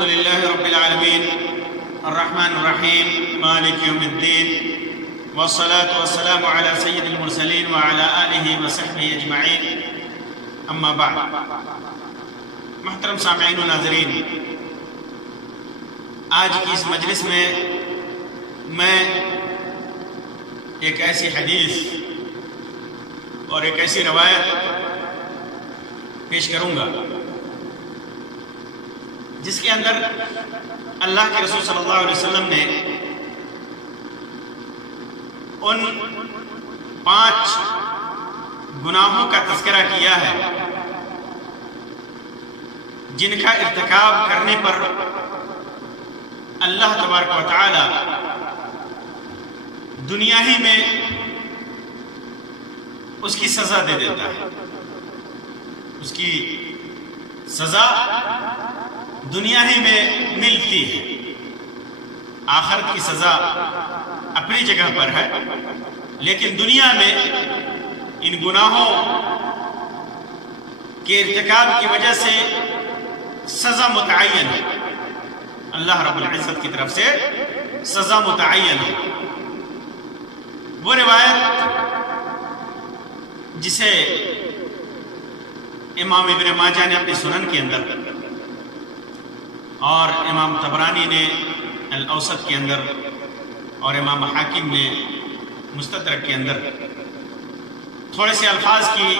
الحمد لله رب العالمين الرحمن الرحيم مالك يوم الدين والصلاة والسلام على سيد المرسلين وعلى آله وصحبه اجمعین اما بعد۔ محترم سامعین و ناظرین، آج کی اس مجلس میں ایک ایسی حدیث اور ایک ایسی روایت پیش کروں گا جس کے اندر اللہ کے رسول صلی اللہ علیہ وسلم نے ان 5 گناہوں کا تذکرہ کیا ہے جن کا ارتکاب کرنے پر اللہ تبارک و تعالی دنیا ہی میں اس کی سزا دے دیتا ہے۔ اس کی سزا دنیا ہی میں ملتی ہے، آخرت کی سزا اپنی جگہ پر ہے، لیکن دنیا میں ان گناہوں کے ارتکاب کی وجہ سے سزا متعین ہے، اللہ رب العزت کی طرف سے سزا متعین ہے۔ وہ روایت جسے امام ابن ماجہ نے اپنی سنن کے اندر اور امام طبرانی نے الاوسط کے اندر اور امام حاکم نے مستدرک کے اندر تھوڑے سے الفاظ کی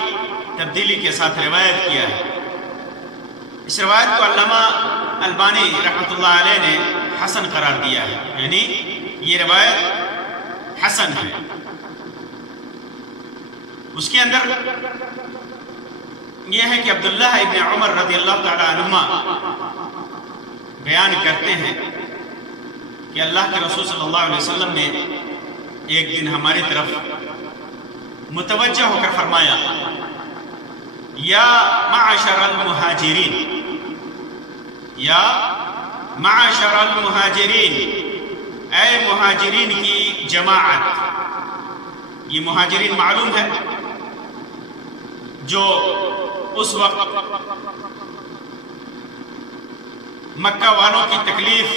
تبدیلی کے ساتھ روایت کیا ہے۔ اس روایت کو علامہ البانی رحمۃ اللہ علیہ نے حسن قرار دیا ہے، یعنی یہ روایت حسن ہے۔ اس کے اندر یہ ہے کہ عبداللہ ابن عمر رضی اللہ تعالی عنہما بیان کرتے ہیں کہ اللہ کے رسول صلی اللہ علیہ وسلم نے ایک دن ہماری طرف متوجہ ہو کر فرمایا، یا معاشر المہاجرین، یا معاشر المہاجرین، اے مہاجرین کی جماعت۔ یہ مہاجرین معلوم ہے جو اس وقت مکہ والوں کی تکلیف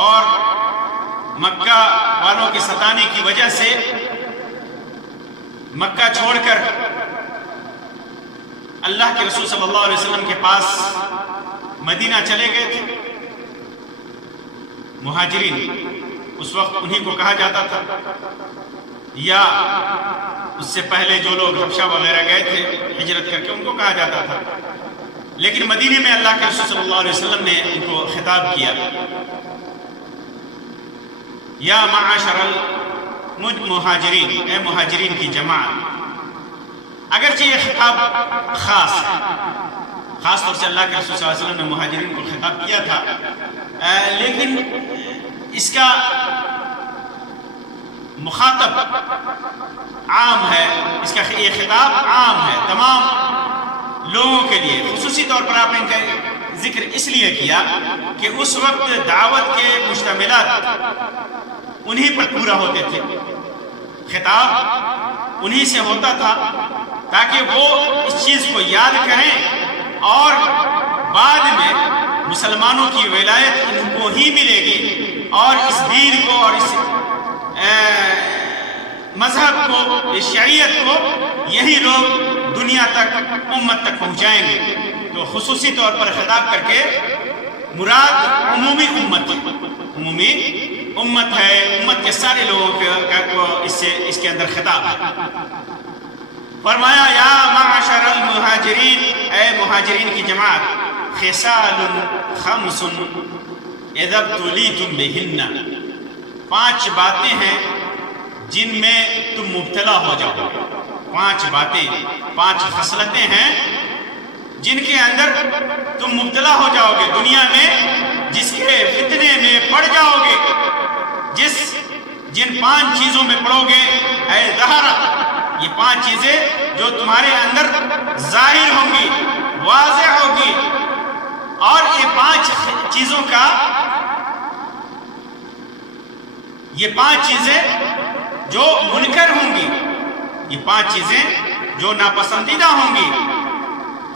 اور مکہ والوں کی ستانے کی وجہ سے مکہ چھوڑ کر اللہ کے رسول صلی اللہ علیہ وسلم کے پاس مدینہ چلے گئے تھے۔ مہاجرین اس وقت انہی کو کہا جاتا تھا، یا اس سے پہلے جو لوگ حبشہ وغیرہ گئے تھے ہجرت کر کے ان کو کہا جاتا تھا، لیکن مدینے میں اللہ کے رسول صلی اللہ علیہ وسلم نے ان کو خطاب کیا، یا معاشر المہاجرین، اے مہاجرین کی جماعت۔ اگرچہ یہ خطاب خاص ہے، خاص طور سے اللہ کے رسول صلی اللہ علیہ وسلم نے مہاجرین کو خطاب کیا تھا، لیکن اس کا مخاطب عام ہے، اس کا یہ خطاب عام ہے تمام لوگوں کے لیے۔ خصوصی طور پر آپ نے ان کا ذکر اس لیے کیا کہ اس وقت دعوت کے مشتملات انہی پر پورا ہوتے تھے، خطاب انہی سے ہوتا تھا تاکہ وہ اس چیز کو یاد کریں اور بعد میں مسلمانوں کی ولایت ان کو ہی ملے گی، اور اس دین کو اور اس مذہب کو، اس شریعت کو یہی لوگ دنیا تک، امت تک پہنچائیں گے۔ تو خصوصی طور پر خطاب کر کے مراد عمومی امت ہے، عمومی امت ہے، امت کے سارے لوگوں کو اس کے اندر خطاب ہے۔ فرمایا، یا معاشر المہاجرین، اے مہاجرین کی جماعت، خصال خمس اذا ابتلیتم بہن، 5 باتیں ہیں جن میں تم مبتلا ہو جاؤ گے۔ 5 باتیں، 5 خصلتیں ہیں جن کے اندر تم مبتلا ہو جاؤ گے دنیا میں، جس کے فتنے میں پڑ جاؤ گے، جن 5 چیزوں میں پڑو گے، اے ظہرا، یہ 5 چیزیں جو تمہارے اندر ظاہر ہوں گی، واضح ہوگی، اور یہ 5 چیزوں کا، یہ 5 چیزیں جو منکر ہوں گی، یہ 5 چیزیں جو ناپسندیدہ ہوں گی۔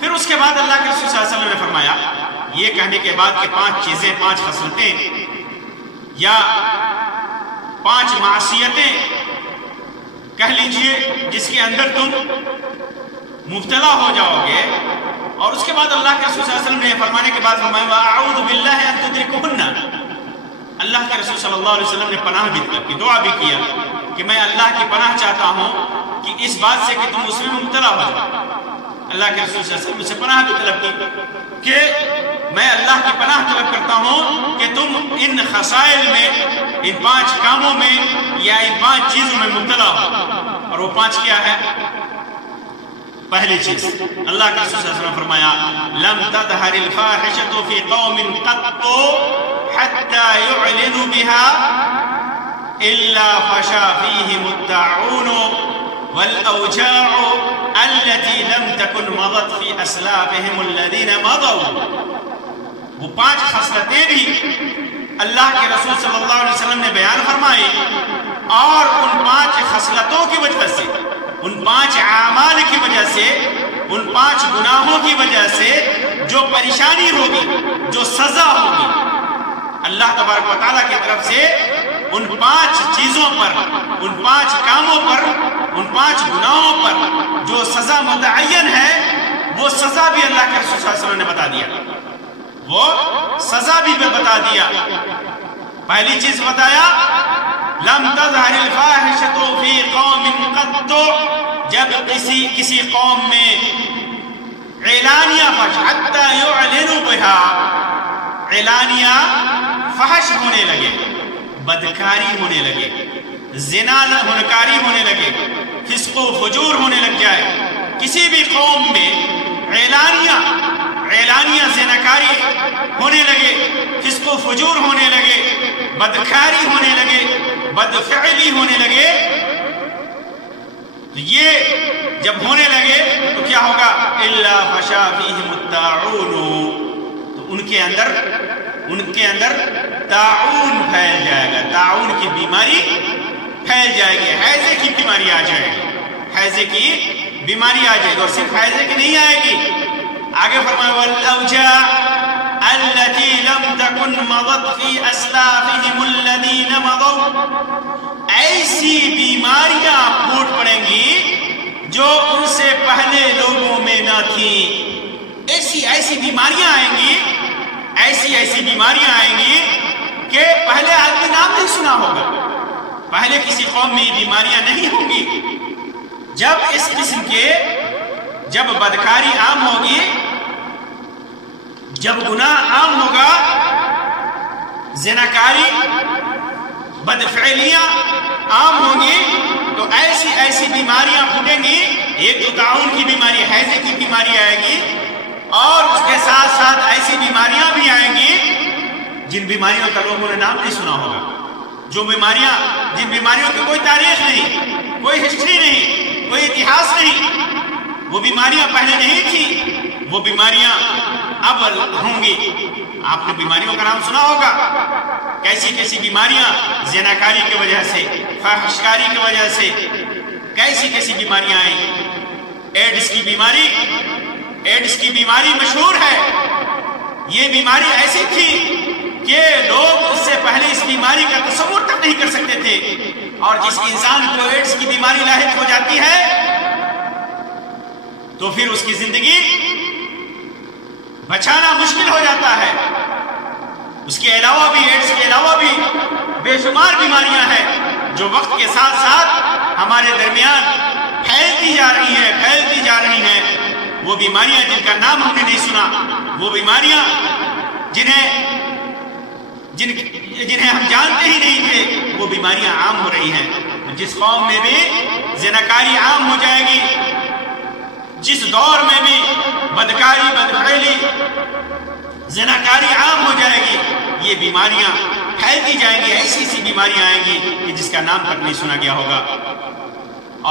پھر اس کے بعد اللہ کے رسول صلی اللہ علیہ وسلم نے فرمایا، یہ کہنے کے بعد کہ 5 چیزیں، 5 خصلتیں یا 5 معصیتیں کہہ لیجئے جس کے اندر تم مبتلا ہو جاؤ گے، اور اس کے بعد اللہ کے رسول صلی اللہ علیہ وسلم نے فرمانے کے بعد فرمایا وَأَعُوذُ بِاللَّهِ أَن تُدْرِكُهُنَّ، اللہ کے رسول صلی اللہ علیہ وسلم نے پناہ بھی کی، دعا بھی کیا کہ میں اللہ کی پناہ چاہتا ہوں کہ اس بات سے کہ تم اس میں مبتلا ہو جاؤ۔ اللہ کے رسول صلی اللہ علیہ وسلم سے پناہ بھی طلب کی کہ میں اللہ کی پناہ طلب کرتا ہوں کہ تم ان خصائل میں، ان 5 کاموں میں یا ان 5 چیزوں میں مبتلا ہو۔ اور وہ 5 کیا ہے؟ پہلی چیز اللہ کے رسول صلی اللہ علیہ وسلم فرمایا لم تظہر الفاحشۃ فی قوم قط حتى يعلنوا بها الا فشا فيهم الطاعون والاوجاع التي لم تكن مضت في اسلافهم الذين مضوا۔ وہ 5 خصلتیں بھی اللہ کے رسول صلی اللہ علیہ وسلم نے بیان فرمائی، اور ان 5 خصلتوں کی وجہ سے، ان 5 اعمال کی وجہ سے، ان 5 گناہوں کی وجہ سے جو پریشانی ہوگی، جو سزا ہوگی، اللہ تبارک و تعالیٰ کی طرف سے ان 5 چیزوں پر، ان 5 کاموں پر، ان 5 گناہوں پر جو سزا متعین ہے، وہ سزا بھی اللہ کے رسول صلی اللہ علیہ وسلم نے بتا دیا، وہ سزا بھی بتا دیا۔ پہلی چیز بتایا لم تظہر الفاحشۃ فی قوم قط، جب کسی قوم میں اعلانیہ فحش حتی یعلنوا بها، اعلانیہ فحش ہونے لگے، بدکاری ہونے لگے، زنا ہنکاری ہونے لگے، فسق و فجور ہونے لگ جائے۔ کسی بھی قوم میں اعلانیہ زناکاری ہونے لگے، فسق و فجور ہونے لگے، بدکاری ہونے لگے، بدفعلی ہونے لگے، تو یہ جب ہونے لگے تو کیا ہوگا؟ الا فشا فیہم الطاعون، تو ان کے اندر طاعون پھیل جائے گا، طاعون کی بیماری پھیل جائے گی، حیضے کی بیماری آ جائے گی، حیضے کی بیماری آ جائے گی، اور صرف حیضے کی نہیں آئے گی، آگے فرمایا والاوجاع التي لم تكن مضت في اسلافهم الذين مضوا، ایسی بیماریاں پھوٹ پڑیں گی جو ان سے پہلے لوگوں میں نہ تھیں۔ ایسی بیماریاں آئیں گی، ایسی بیماریاں آئیں گی کہ پہلے آدمی نام نہیں سنا ہوگا، پہلے کسی قوم میں یہ بیماریاں نہیں ہوں گی۔ جب اس قسم کے، جب بدکاری عام ہوگی، جب گناہ عام ہوگا، زناکاری، بدفعلیاں عام ہوں گی، تو ایسی بیماریاں پھوٹیں گی۔ ایک تو طاعون کی بیماری، حیضے کی بیماری آئے گی، اور اس کے ساتھ ساتھ ایسی بیماریاں بھی آئیں گی جن بیماریوں کا لوگوں نے نام نہیں سنا ہوگا، جو بیماریاں، جن بیماریوں کی کوئی تاریخ نہیں، کوئی ہسٹری نہیں، کوئی اتہاس نہیں، وہ بیماریاں پہلے نہیں تھی، وہ بیماریاں اب ہوں گی۔ آپ نے بیماریوں کا نام سنا ہوگا، کیسی بیماریاں زناکاری کی وجہ سے، فاحشکاری کی وجہ سے کیسی بیماریاں آئیں۔ ایڈز کی بیماری مشہور ہے، یہ بیماری ایسی تھی کہ لوگ اس سے پہلے اس بیماری کا تصور تک نہیں کر سکتے تھے، اور جس انسان کو ایڈز کی بیماری لاحق ہو جاتی ہے تو پھر اس کی زندگی بچانا مشکل ہو جاتا ہے۔ اس کے علاوہ بھی، ایڈز کے علاوہ بھی بے شمار بیماریاں ہیں جو وقت کے ساتھ ساتھ ہمارے درمیان پھیلتی جا رہی ہیں، وہ بیماریاں جن کا نام ہم نے نہیں سنا، وہ بیماریاں جنہیں ہم جانتے ہی نہیں تھے، وہ بیماریاں عام ہو رہی ہیں۔ جس قوم میں بھی زناکاری عام ہو جائے گی، جس دور میں بھی بدکاری، بدفعلی، زناکاری عام ہو جائے گی، یہ بیماریاں پھیلتی جائیں گی، ایسی بیماریاں آئیں گی کہ جس کا نام تک نہیں سنا گیا ہوگا۔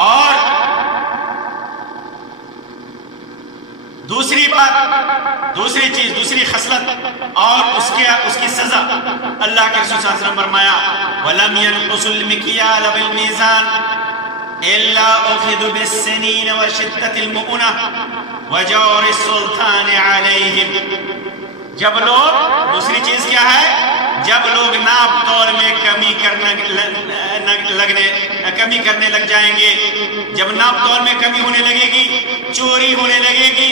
اور دوسری بات، دوسری چیز، دوسری خصلت اور اس کی سزا، اللہ کے رسول صلی اللہ علیہ وسلم فرمایا وَلَمْ يَنْقُصُ الْمِكْيَالَ بِالْمِيزَانِ إِلَّا أُخِذُوا بِالسِّنِينِ وَشِدَّةِ الْمُؤُنَةِ وَجَوْرِ السُّلْطَانِ عَلَيْهِمْ۔ جب لوگ، دوسری چیز کیا ہے، جب لوگ ناپ تول میں کمی کرنے لگ جائیں گے، جب ناپ تول میں کمی ہونے لگے گی، چوری ہونے لگے گی،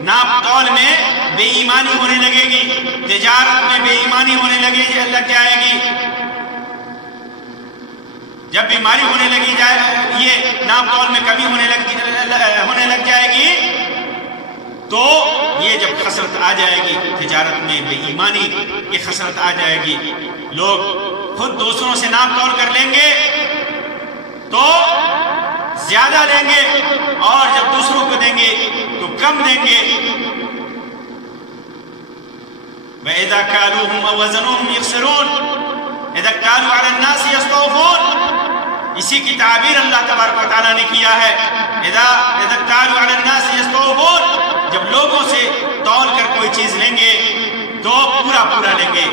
ناپ تول میں بے ایمانی ہونے لگے گی، تجارت میں بے ایمانی ہونے لگ جائے گی، جب بیماری ہونے لگی جائے، یہ ناپ تول میں کمی ہونے لگ جائے گی، تو یہ جب خسرت آ جائے گی، تجارت میں بے ایمانی کی خسرت آ جائے گی، لوگ خود دوسروں سے ناپ تول کر لیں گے تو زیادہ دیں گے، اور جب دوسروں کو دیں گے تو کم دیں گے۔ وَإِذَا كَالُوهُمْ أَوْ وَزَنُوهُمْ يُخْسِرُونَ إِذَا اكْتَالُوا عَلَى النَّاسِ يَسْتَوْفُونَ۔ اسی کی تعبیر اللہ تبارک و تعالیٰ نے کیا ہے، اذا اكْتَالُوا عَلَى النَّاسِ يَسْتَوْفُونَ، جب لوگوں سے تول کر کوئی چیز لیں گے تو پورا لیں گے۔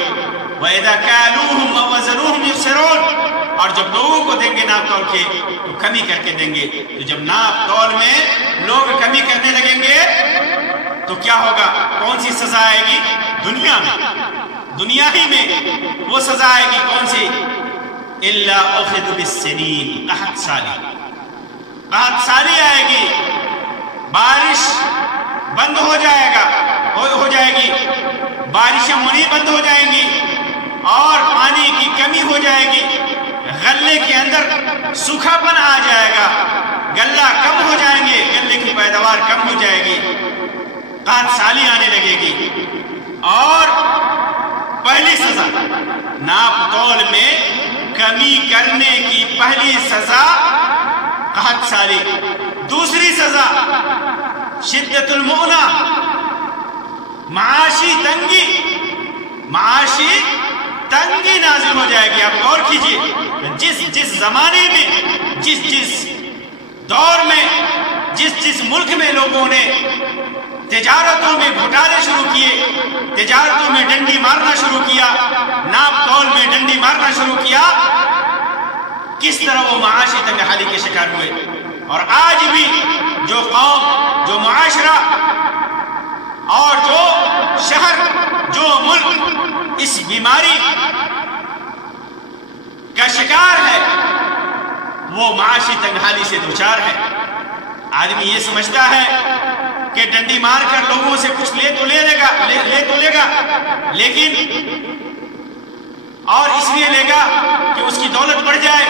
وَإِذَا كَالُوهُمْ أَوْ وَزَنُوهُمْ يُخْسِرُونَ، اور جب لوگوں کو دیں گے ناپ تول کے تو کمی کر کے دیں گے۔ تو جب ناپ تول میں لوگ کمی کرنے لگیں گے تو کیا ہوگا؟ کون سی سزا آئے گی؟ دنیا میں، دنیا ہی میں وہ سزا آئے گی، کون سی؟ إِلَّا أُخِذُ بِالسِّنِينِ، قحط سالی آئے گی، بارش بند ہو جائے گی، بارشیں ہونی بند ہو جائیں گی، اور پانی کی کمی ہو جائے گی، غلے کے اندر سوکھا پن آ جائے گا، غلہ کم ہو جائیں گے، غلے کی پیداوار کم ہو جائے گی، قحط سالی آنے لگے گی۔ اور پہلی سزا ناپ تول میں کمی کرنے کی پہلی سزا قحط سالی، دوسری سزا شدت المؤنہ، معاشی تنگی نازل ہو جائے گی۔ آپ غور کیجئے، جس زمانے میں، جس دور میں، جس ملک میں لوگوں نے تجارتوں میں گھوٹالے شروع کیے، تجارتوں میں ڈنڈی مارنا شروع کیا، ناپ تول میں ڈنڈی مارنا شروع کیا، کس طرح وہ معاشی تنگحالی کے شکار ہوئے۔ اور آج بھی جو قوم، جو معاشرہ اور جو شہر، جو ملک اس بیماری کا شکار ہے، وہ معاشی تنگحالی سے دوچار ہے۔ آدمی یہ سمجھتا ہے کہ ڈنڈی مار کر لوگوں سے کچھ لے تو لے گا، لیکن اور اس لیے لے گا کہ اس کی دولت بڑھ جائے،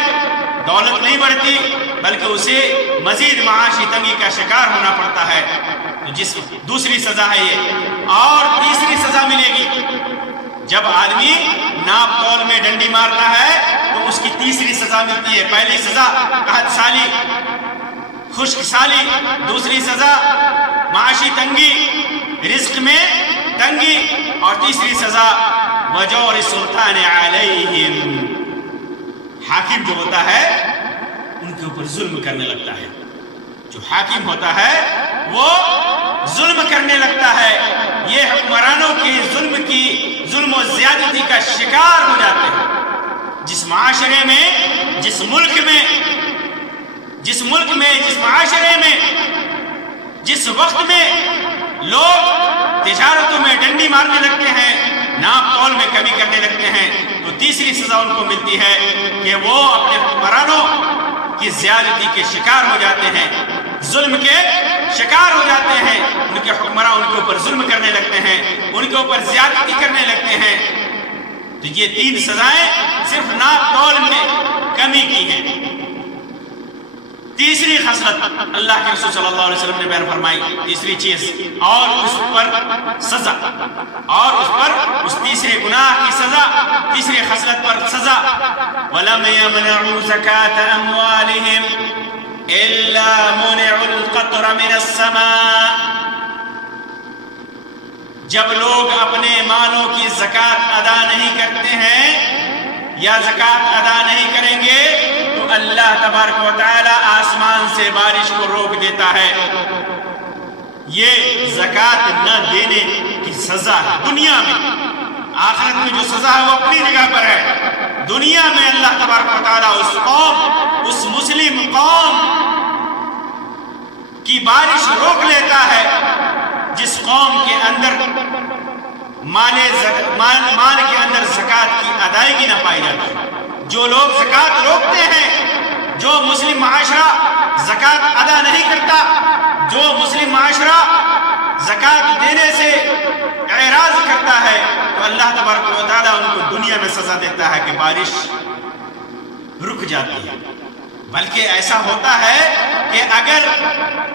دولت نہیں بڑھتی بلکہ اسے مزید معاشی تنگی کا شکار ہونا پڑتا ہے۔ تو دوسری سزا ہے یہ۔ اور تیسری سزا ملے گی، جب آدمی ناپ تول میں ڈنڈی مارتا ہے تو اس کی تیسری سزا ملتی ہے۔ پہلی سزا قحط سالی، خشک سالی، دوسری سزا معاشی تنگی، رزق میں تنگی، اور تیسری سزا وجور السلطان علیہم، حاکم جو ہوتا ہے ان کے اوپر ظلم کرنے لگتا ہے۔ جو حاکم ہوتا ہے وہ ظلم کرنے لگتا ہے، یہ حکمرانوں کے ظلم و زیادتی کا شکار ہو جاتے ہیں۔ جس معاشرے میں، جس ملک میں، جس معاشرے میں، جس وقت میں لوگ تجارتوں میں ڈنڈی مارنے لگتے ہیں، ناپ تول میں کمی کرنے لگتے ہیں، تو تیسری سزا ان کو ملتی ہے کہ وہ اپنے حکمرانوں کی زیادتی کے شکار ہو جاتے ہیں، ظلم کے شکار ہو جاتے ہیں۔ ان کے حکمراں ان کے اوپر ظلم کرنے لگتے ہیں، ان کے اوپر زیادتی کرنے لگتے ہیں۔ تو یہ تین سزائیں صرف ناپ تول میں کمی کی ہیں۔ تیسری خصلت اللہ کے رسول صلی اللہ علیہ وسلم نے بیان فرمائی، تیسری چیز، اور اس پر سزا، اور اس تیسرے گناہ کی سزا، تیسری خصلت پر سزا۔ وَلَمْ يَمْنَعُوا زَكَاةَ أَمْوَالِهِمْ إِلَّا مُنِعُوا الْقَطْرَ مِنَ السَّمَاءِ، جب لوگ اپنے مالوں کی زکوٰۃ ادا نہیں کرتے ہیں یا زکوٰۃ ادا نہیں کریں گے تو اللہ تبارک و تعالی آسمان سے بارش کو روک دیتا ہے۔ یہ زکوٰۃ نہ دینے کی سزا ہے دنیا میں۔ آخرت میں جو سزا ہے وہ اپنی جگہ پر ہے۔ دنیا میں اللہ تبارک و تعالی اس مسلم قوم کی بارش روک لیتا ہے جس قوم کے اندر مال کے اندر زکوٰۃ کی ادائیگی نہ پائی جاتی. جو لوگ زکوٰۃ روکتے ہیں، جو مسلم معاشرہ زکوٰۃ ادا نہیں کرتا، جو مسلم معاشرہ زکوٰۃ دینے سے اعراض کرتا ہے، تو اللہ تبارک و تعالیٰ ان کو دنیا میں سزا دیتا ہے کہ بارش رک جاتی ہے. بلکہ ایسا ہوتا ہے کہ اگر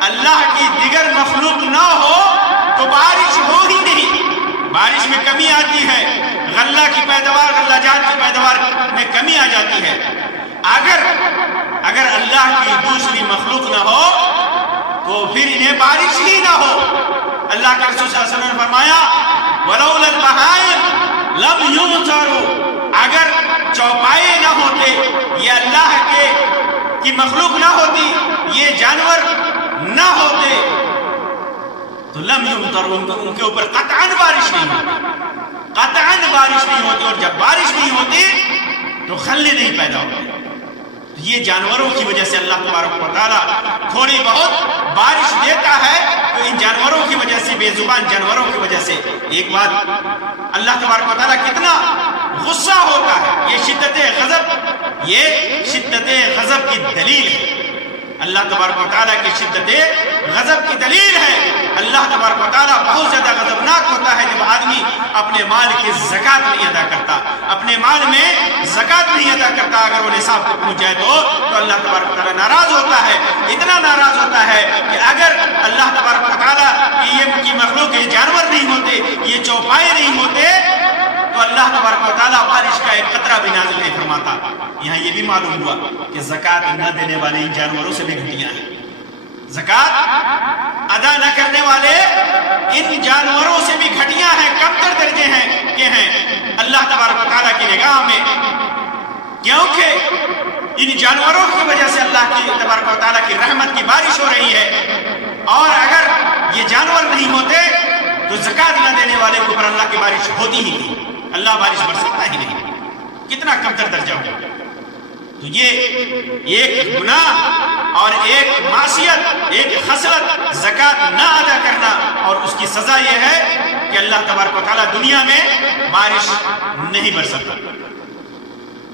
اللہ کی دیگر مخلوق نہ ہو تو بارش ہو ہی نہیں، بارش میں کمی آتی ہے، غلہ کی پیداوار، غلہ جات کی پیداوار میں کمی آ جاتی ہے. اگر اللہ کی دوسری مخلوق نہ ہو تو پھر انہیں بارش ہی نہ ہو. اللہ کے رسول صلی اللہ علیہ وسلم نے فرمایا وَلَوْلَا الْبَهَائِمُ لَمْ يُمْطَرُوا، اگر چوپائے نہ ہوتے، یہ اللہ کی مخلوق نہ ہوتی، یہ جانور نہ ہوتے، تو لم یمطروا، ان کے اوپر قطعاً بارش نہیں ہوتی، قطعاً بارش نہیں ہوتی. اور جب بارش نہیں ہوتی تو خلے نہیں پیدا ہوتے. یہ جانوروں کی وجہ سے اللہ تبارک و تعالیٰ تھوڑی بہت بارش دیتا ہے، تو ان جانوروں کی وجہ سے، بے زبان جانوروں کی وجہ سے. ایک بات، اللہ تبارک و تعالیٰ کتنا غصہ ہوتا ہے، یہ شدت غضب کی دلیل ہے. اللہ تبارک و تعالیٰ کی شدت غضب کی دلیل ہے. اللہ تبارک و تعالیٰ بہت زیادہ غضبناک ہوتا ہے جب آدمی اپنے مال کی زکوٰۃ نہیں ادا کرتا، اپنے مال میں زکوٰۃ نہیں ادا کرتا. اگر وہ نصاب کو پہنچ جائے تو اللہ تبارک و تعالیٰ ناراض ہوتا ہے. اتنا ناراض ہوتا ہے کہ اگر اللہ تبارک و تعالیٰ کی مخلوق، یہ جانور نہیں ہوتے، یہ چوپائے نہیں ہوتے، تو اللہ تبارک و تعالیٰ بارش کا ایک قطرہ بھی نازل نہیں فرماتا. یہاں یہ بھی معلوم ہوا کہ زکوٰۃ نہ دینے والے ان جانوروں سے بھی گھٹیا ہیں. زکوٰۃ ادا نہ کرنے والے ان جانوروں سے بھی گھٹیا ہیں، کمتر درجے ہیں اللہ تبارک و تعالیٰ کی نگاہ میں. کیونکہ ان جانوروں کی وجہ سے اللہ کی تبارک و تعالیٰ کی رحمت کی بارش ہو رہی ہے. اور اگر یہ جانور نہیں ہوتے تو زکوٰۃ نہ دینے والے کے اوپر اللہ کی بارش ہوتی ہی نہیں، اللہ بارش برساتا ہی نہیں. کتنا کمتر درجہ ہو. تو یہ ایک گناہ اور ایک معصیت، ایک خصلت زکوٰۃ نہ ادا کرنا، اور اس کی سزا یہ ہے کہ اللہ تبارک و تعالیٰ دنیا میں بارش نہیں برساتا.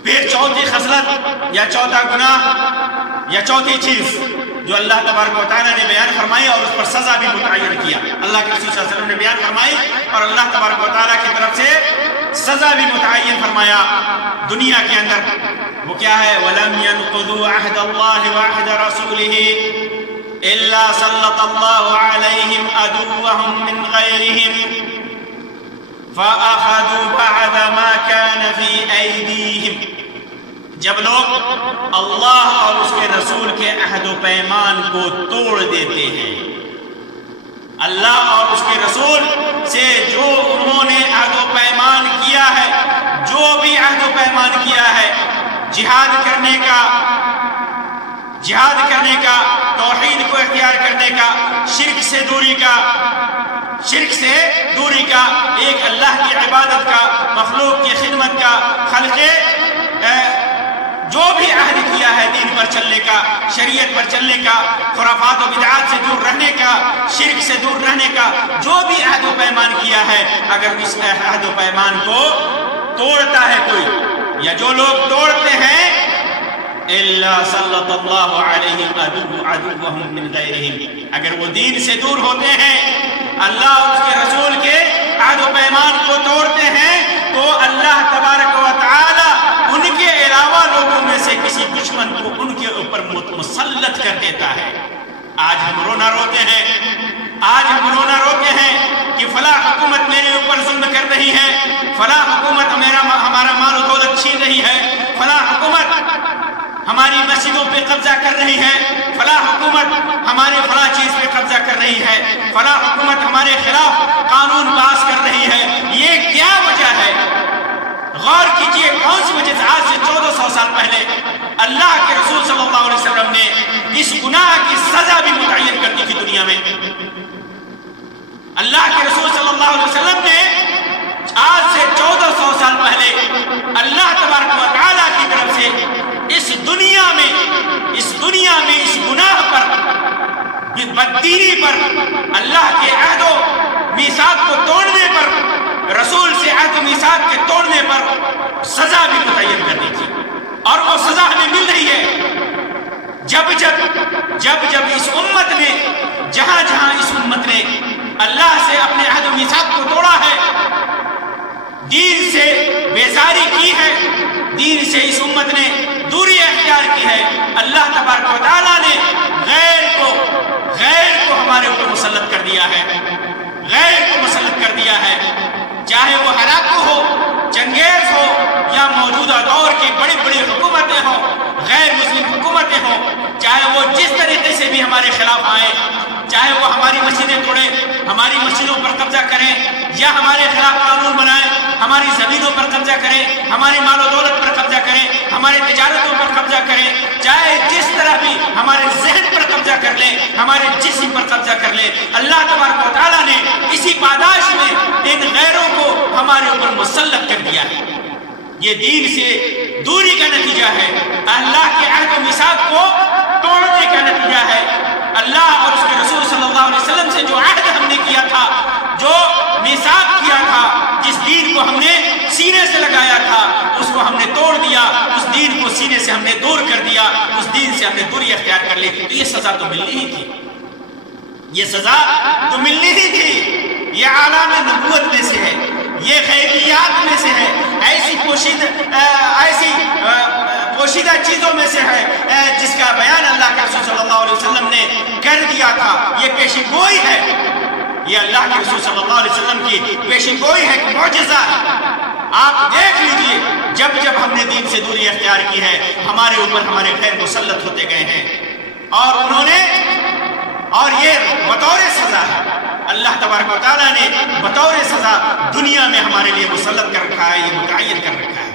پھر چوتھی خصلت یا چوتھا گناہ یا چوتھی چیز جو اللہ تبارک و تعالیٰ نے بیان فرمائی اور اس پر سزا بھی متعین کیا، اللہ کے رسول صلی اللہ علیہ وسلم نے بیان فرمائی اور اللہ تبارک و تعالیٰ کی طرف سے سزا بھی متعین فرمایا دنیا کے اندر. وہ کیا ہے؟ وَلَمْ يَنْقُضُوا عَهْدَ اللَّهِ وَعَهْدَ رَسُولِهِ إِلَّا سَلَّطَ اللَّهُ عَلَيْهِمْ عَدُوَّهُمْ مِنْ غَيْرِهِمْ فَأَخَذُوا بَعْضَ مَا كَانَ فِي أَيْدِيهِمْ. جب لوگ اللہ اور اس کے رسول کے عہد و پیمان کو توڑ دیتے ہیں، اللہ اور اس کے رسول سے جو انہوں نے عہد و پیمان کیا ہے، جو بھی عہد و پیمان کیا ہے، جہاد کرنے کا، توحید کو اختیار کرنے کا، شرک سے دوری کا، ایک اللہ کی عبادت کا، مخلوق کی خدمت کا، خلق جو بھی عہد کیا ہے دین پر چلنے کا، شریعت پر چلنے کا، خرافات و بدعات سے دور رہنے کا، شرک سے دور رہنے کا، جو بھی عہد و پیمان کیا ہے، اگر اس عہد و پیمان کو توڑتا ہے کوئی، یا جو لوگ توڑتے ہیں، إِلَّا صَلَّطَ اللَّهُ عَلَيْهِمْ عَدُوَّهُمْ مِنْ غَيْرِهِمْ. اگر وہ دین سے دور ہوتے ہیں، اللہ اور اس کے رسول کے عہد و پیمان کو توڑتے ہیں، تو اللہ تبارک و تعالی ان کے علاوہ لوگوں میں سے کسی دشمن کو ان کے اوپر مسلط کر دیتا ہے. آج ہم رونا روتے ہیں کہ فلاں حکومت میرے اوپر ظلم کر رہی ہے، فلاں حکومت ہمارا مال و دولت چھین رہی ہے، فلاں حکومت ہماری مسجدوں پہ قبضہ کر رہی ہے، فلاں حکومت ہمارے فلاں چیز پہ قبضہ کر رہی ہے، فلاں حکومت ہمارے خلاف قانون پاس کر رہی ہے. یہ کیا وجہ ہے؟ غور کیجئے کون سی وجہ سے آج سے 1400 سال پہلے اللہ کے رسول صلی اللہ علیہ وسلم نے اس گناہ کی سزا بھی متعین کر دی تھی دنیا میں. اللہ کے رسول صلی اللہ علیہ وسلم نے آج سے 1400 سال پہلے اللہ تبارک و تعالیٰ کی طرف سے اس دنیا میں اس گناہ پر، بددینی پر، اللہ کے عہد و میثاق کو توڑنے پر، رسول جب جب اس امت نے جہاں اس امت نے اللہ سے اپنے عہد و میثاق کو توڑا ہے، دین سے بیزاری کی ہے، دین سے اس امت نے دوری اختیار کی ہے، اللہ تبارک و تعالیٰ نے غیر کو ہمارے اوپر مسلط کر دیا ہے، چاہے وہ ہلاکو ہو، چنگیز ہو، یا موجودہ دور کی بڑی حکومتیں ہوں، غیر مسلم حکومتیں ہوں، چاہے وہ جس طریقے سے بھی ہمارے خلاف آئیں، چاہے وہ ہماری مسجدیں توڑیں، ہماری مسجدوں پر قبضہ کریں، یا ہمارے خلاف قانون بنائیں، ہماری زمینوں پر قبضہ کریں، ہماری مال و دولت پر قبضہ کریں، ہماری تجارتوں پر قبضہ کریں، چاہے جس طرح بھی ہمارے ذہن پر قبضہ کر لیں، ہمارے جسم پر قبضہ کر لیں، اللہ تبارک و تعالیٰ نے اسی پاداش میں ان غیروں کو ہمارے اوپر مسلط کر دیا ہے۔ یہ دین سے دوری کا نتیجہ ہے، اللہ کے عہد و میثاق کو توڑنے کا نتیجہ ہے۔ اللہ اور اس کے رسول صلی اللہ علیہ وسلم سے جو عہد ہم نے کیا تھا، جو میثاق کیا تھا، جس دین کو ہم نے سینے سے لگایا تھا، اس کو ہم نے توڑ دیا، اس دین کو سینے سے ہم نے دور کر دیا، اس دین سے ہم نے دوری اختیار کر لی، تو یہ سزا تو ملنی ہی تھی، یہ اعلام نبوت میں سے ہے، یہ غیبیات میں سے ہے، ایسی پوشیدہ چیزوں میں سے ہے جس کا بیان اللہ کے رسول صلی اللہ علیہ وسلم نے کر دیا تھا۔ یہ پیشی گوئی ہے، یہ اللہ کے رسول صلی اللہ علیہ وسلم کی پیشی گوئی ہے، معجزہ ہے۔ آپ دیکھ لیجئے، جب ہم نے دین سے دوری اختیار کی ہے، ہمارے اوپر ہمارے غیر مسلط ہوتے گئے ہیں، اور یہ بطور سزا ہے، اللہ تبارک و تعالیٰ نے بطور سزا دنیا میں ہمارے لیے مسلط کر رکھا ہے، یہ متعین کر رکھا ہے،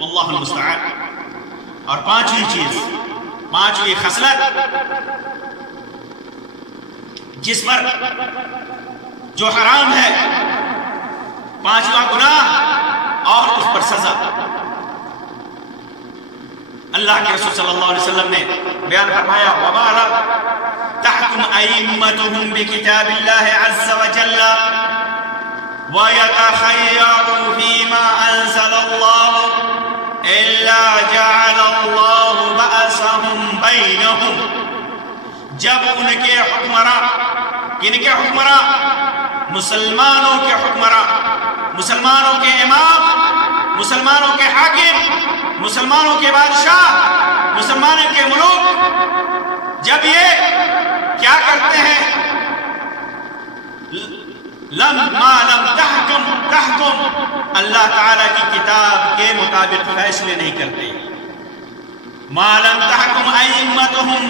واللہ المستعان۔ اور پانچویں خصلت جس پر جو حرام ہے، پانچواں گناہ اور اس پر سزا، اللہ کے رسول صلی اللہ علیہ وسلم نے بیان فرمایا، وَمَا لَمْ تَحْكُمْ أَئِمَّتُهُمْ بِكِتَابِ اللَّهِ عَزَّ وَجَلَّ وَيَتَخَيَّرُوا فِي مَا أَنزَلَ اللَّهُ إِلَّا جَعَلَ اللَّهُ بَأْسَهُمْ بَيْنَهُمْ۔ جب ان کے حکمراں، کن کے حکمراں؟ مسلمانوں کے حکمراں، مسلمانوں کے امام، مسلمانوں کے حاکم، مسلمانوں کے بادشاہ، مسلمانوں کے ملوک، جب یہ کیا کرتے ہیں؟ ما لم تحکم، اللہ تعالیٰ کی کتاب کے مطابق فیصلے نہیں کرتے۔ ما لم تحکم ائمتهم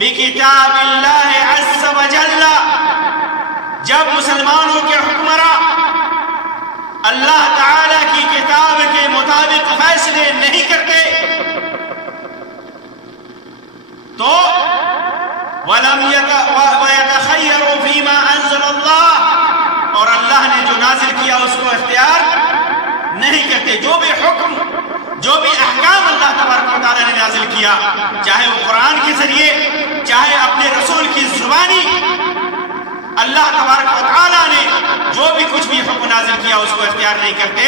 بکتاب اللہ عز وجل، جب مسلمانوں کے حکمراں اللہ تعالیٰ کی کتاب کے مطابق فیصلے نہیں کرتے تو وَيَتَخَيَّرُوا فِي مَا أَنزَلَ اللَّهُ، اور اللہ نے جو نازل کیا اس کو اختیار نہیں کرتے۔ جو بھی حکم، جو بھی احکام اللہ تبارک و تعالیٰ نے نازل کیا، چاہے وہ قرآن کے ذریعے، چاہے اپنے رسول کی زبانی، اللہ تبارک و تعالیٰ نے جو بھی کچھ بھی حکم نازل کیا اس کو اختیار نہیں کرتے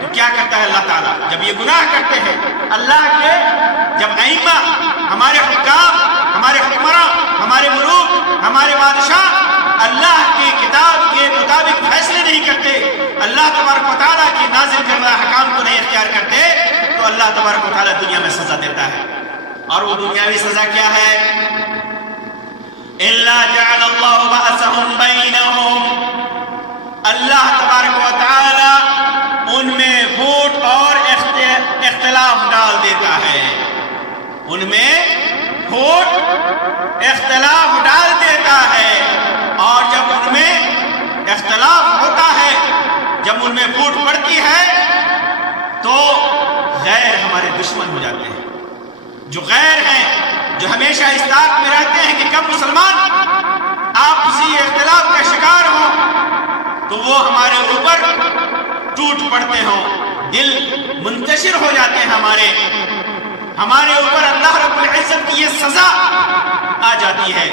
تو کیا کرتا ہے اللہ تعالیٰ؟ جب یہ گناہ کرتے ہیں، اللہ کے جب ائمہ، ہمارے حکام، ہمارے حکمراں، ہمارے ملوک، ہمارے بادشاہ اللہ کی کتاب کے مطابق فیصلے نہیں کرتے، اللہ تبارک و تعالیٰ کی نازل کردہ احکام کو نہیں اختیار کرتے، تو اللہ تبارک و تعالیٰ دنیا میں سزا دیتا ہے۔ اور وہ دنیاوی سزا کیا ہے؟ إِلَّا جَعَلَ اللَّهُ بَأْسَهُمْ بَيْنَهُمْ، اللہ تبارک و تعالیٰ ان میں پھوٹ اور اختلاف ڈال دیتا ہے، ان میں پھوٹ اختلاف ڈال دیتا ہے، اور جب ان میں اختلاف ہوتا ہے، جب ان میں پھوٹ پڑتی ہے تو غیر ہمارے دشمن ہو جاتے ہیں۔ جو غیر ہیں، جو ہمیشہ اس طاق میں رہتے ہیں کہ کب مسلمان آپسی اختلاف کا شکار ہوں تو وہ ہمارے اوپر ٹوٹ پڑتے ہوں، دل منتشر ہو جاتے ہیں، ہمارے اوپر اللہ رب العزت کی یہ سزا آ جاتی ہے،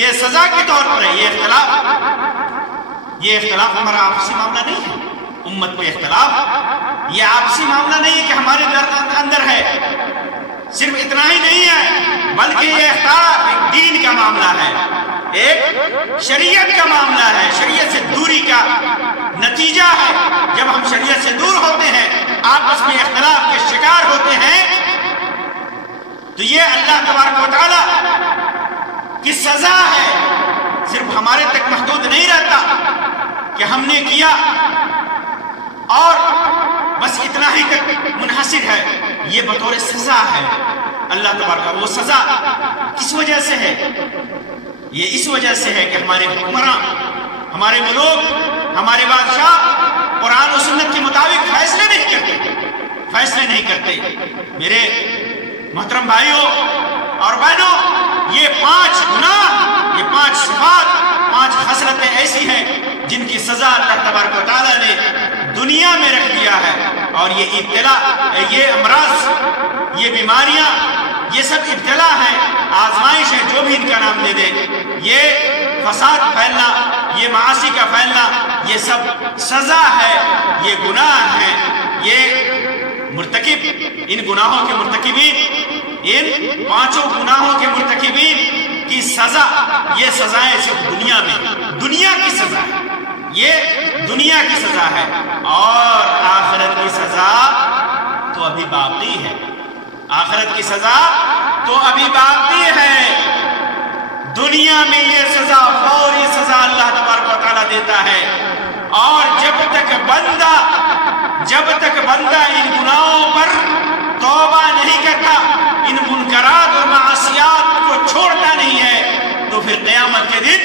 یہ سزا کے طور پر ہے۔ یہ اختلاف ہمارا آپسی معاملہ نہیں ہے، امت کو اختلاف یہ آپسی معاملہ نہیں ہے کہ ہمارے اندر ہے، صرف اتنا ہی نہیں ہے بلکہ یہ اختلاف ایک دین کا معاملہ ہے، ایک شریعت کا معاملہ ہے، شریعت سے دوری کا نتیجہ ہے۔ جب ہم شریعت سے دور ہوتے ہیں، آپس میں اختلاف کے شکار ہوتے ہیں، تو یہ اللہ تبارک و تعالیٰ کی سزا ہے۔ صرف ہمارے تک محدود نہیں رہتا کہ ہم نے کیا اور بس اتنا ہی تک منحصر ہے، یہ بطور سزا ہے اللہ تبارک۔ وہ سزا کس وجہ سے ہے؟ یہ اس وجہ سے ہے کہ ہمارے حکمراں، ہمارے ملوک، ہمارے بادشاہ قرآن و سنت کے مطابق فیصلے نہیں کرتے۔ میرے محترم بھائیوں اور بہنوں، یہ 5 گناہ، یہ 5 صفات، 5 خصلتیں ایسی ہیں جن کی سزا اللہ تبارک و تعالیٰ نے دنیا میں رکھ دیا ہے۔ اور یہ ابتلا، یہ امراض، یہ بیماریاں، یہ سب ابتلا ہے، آزمائش ہے، جو بھی ان کا نام دے دے۔ یہ فساد پھیلنا، یہ معاصی کا پھیلنا، یہ سب سزا ہے، یہ گناہ ہے۔ یہ مرتکب، ان گناہوں کے مرتکبین، ان 5 گناہوں کے مرتکبین کی سزا، یہ سزائیں صرف دنیا کی سزا ہے، یہ دنیا کی سزا ہے، اور آخرت کی سزا تو ابھی باقی ہے۔ آخرت کی سزا تو ابھی باقی ہے۔ دنیا میں یہ سزا، فوری سزا اللہ تبارک و تعالیٰ دیتا ہے، اور جب تک بندہ ان گناہوں پر توبہ نہیں کرتا، ان منکرات اور معاصیات کو چھوڑتا نہیں ہے، تو پھر قیامت کے دن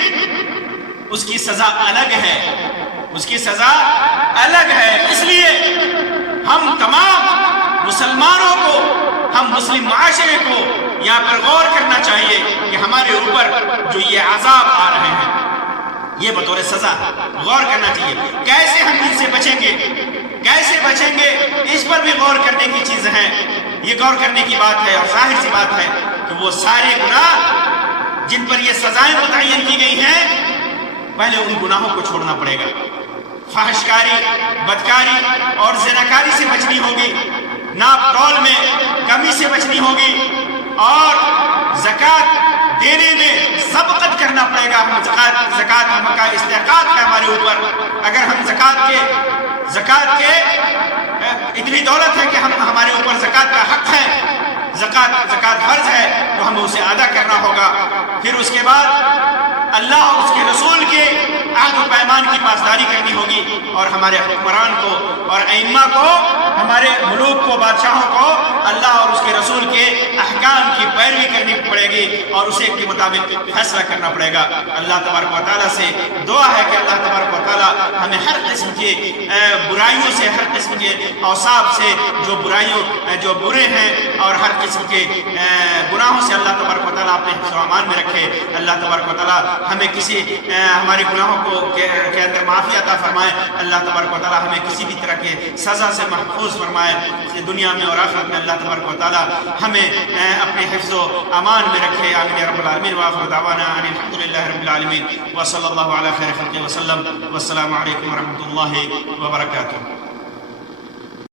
اس کی سزا الگ ہے، اس کی سزا الگ ہے۔ اس لیے ہم تمام مسلمانوں کو، ہم مسلم معاشرے کو یہاں پر غور کرنا چاہیے کہ ہمارے اوپر جو یہ عذاب آ رہے ہیں، یہ بطور سزا غور کرنا چاہیے۔ کیسے ہم ان سے بچیں گے، کیسے بچیں گے، اس پر بھی غور کرنے کی چیز ہے۔ یہ غور کرنے کی بات ہے، اور ظاہر سی بات ہے کہ وہ سارے گناہ جن پر یہ سزائیں متعین کی گئی ہیں، پہلے ان گناہوں کو چھوڑنا پڑے گا۔ فحش کاری، بدکاری اور زناکاری سے بچنی ہوگی، ناپ تول میں کمی سے بچنی ہوگی، اور زکوٰۃ دینے میں سبقت کرنا پڑے گا۔ زکوٰۃ ہم کا استحقاق ہے ہمارے اوپر۔ اگر ہم زکوٰۃ کے اتنی دولت ہے کہ ہمارے اوپر زکوٰۃ کا حق ہے، زکوٰۃ فرض ہے، تو ہمیں اسے ادا کرنا ہوگا۔ پھر اس کے بعد اللہ اور اس کے رسول کے عہد و پیمان کی پاسداری کرنی ہوگی، اور ہمارے حکمران کو اور ائمہ کو، ہمارے ملوک کو، بادشاہوں کو اللہ اور اس کے رسول کے احکام کی پیروی کرنی پڑے گی، اور اسے کے مطابق فیصلہ کرنا پڑے گا۔ اللہ تبارک و تعالیٰ سے دعا ہے کہ اللہ تبارک و تعالیٰ ہمیں ہر قسم کی برائیوں سے، ہر قسم کے اوصاف سے، جو برے ہیں، اور ہر قسم کے گناہوں سے اللہ تبارک و تعالیٰ اپنے حفظ و امان میں رکھے۔ اللہ تبارک و تعالیٰ ہمیں ہمارے گناہوں کے اندر معافی عطا فرمائے۔ اللہ تبارک و تعالیٰ ہمیں کسی بھی طرح کے سزا سے محفوظ فرمائے، دنیا میں اور آخرت میں۔ اللہ تبارک و تعالیٰ ہمیں اپنے حفظ و امان میں رکھے۔ آمین یا رب العالمین۔ وآخر دعوانا ان الحمد للہ رب العالمین، وصلی اللہ علی خیر خلقہ وسلم۔ والسلام علیکم ورحمۃ اللہ وبرکاتہ۔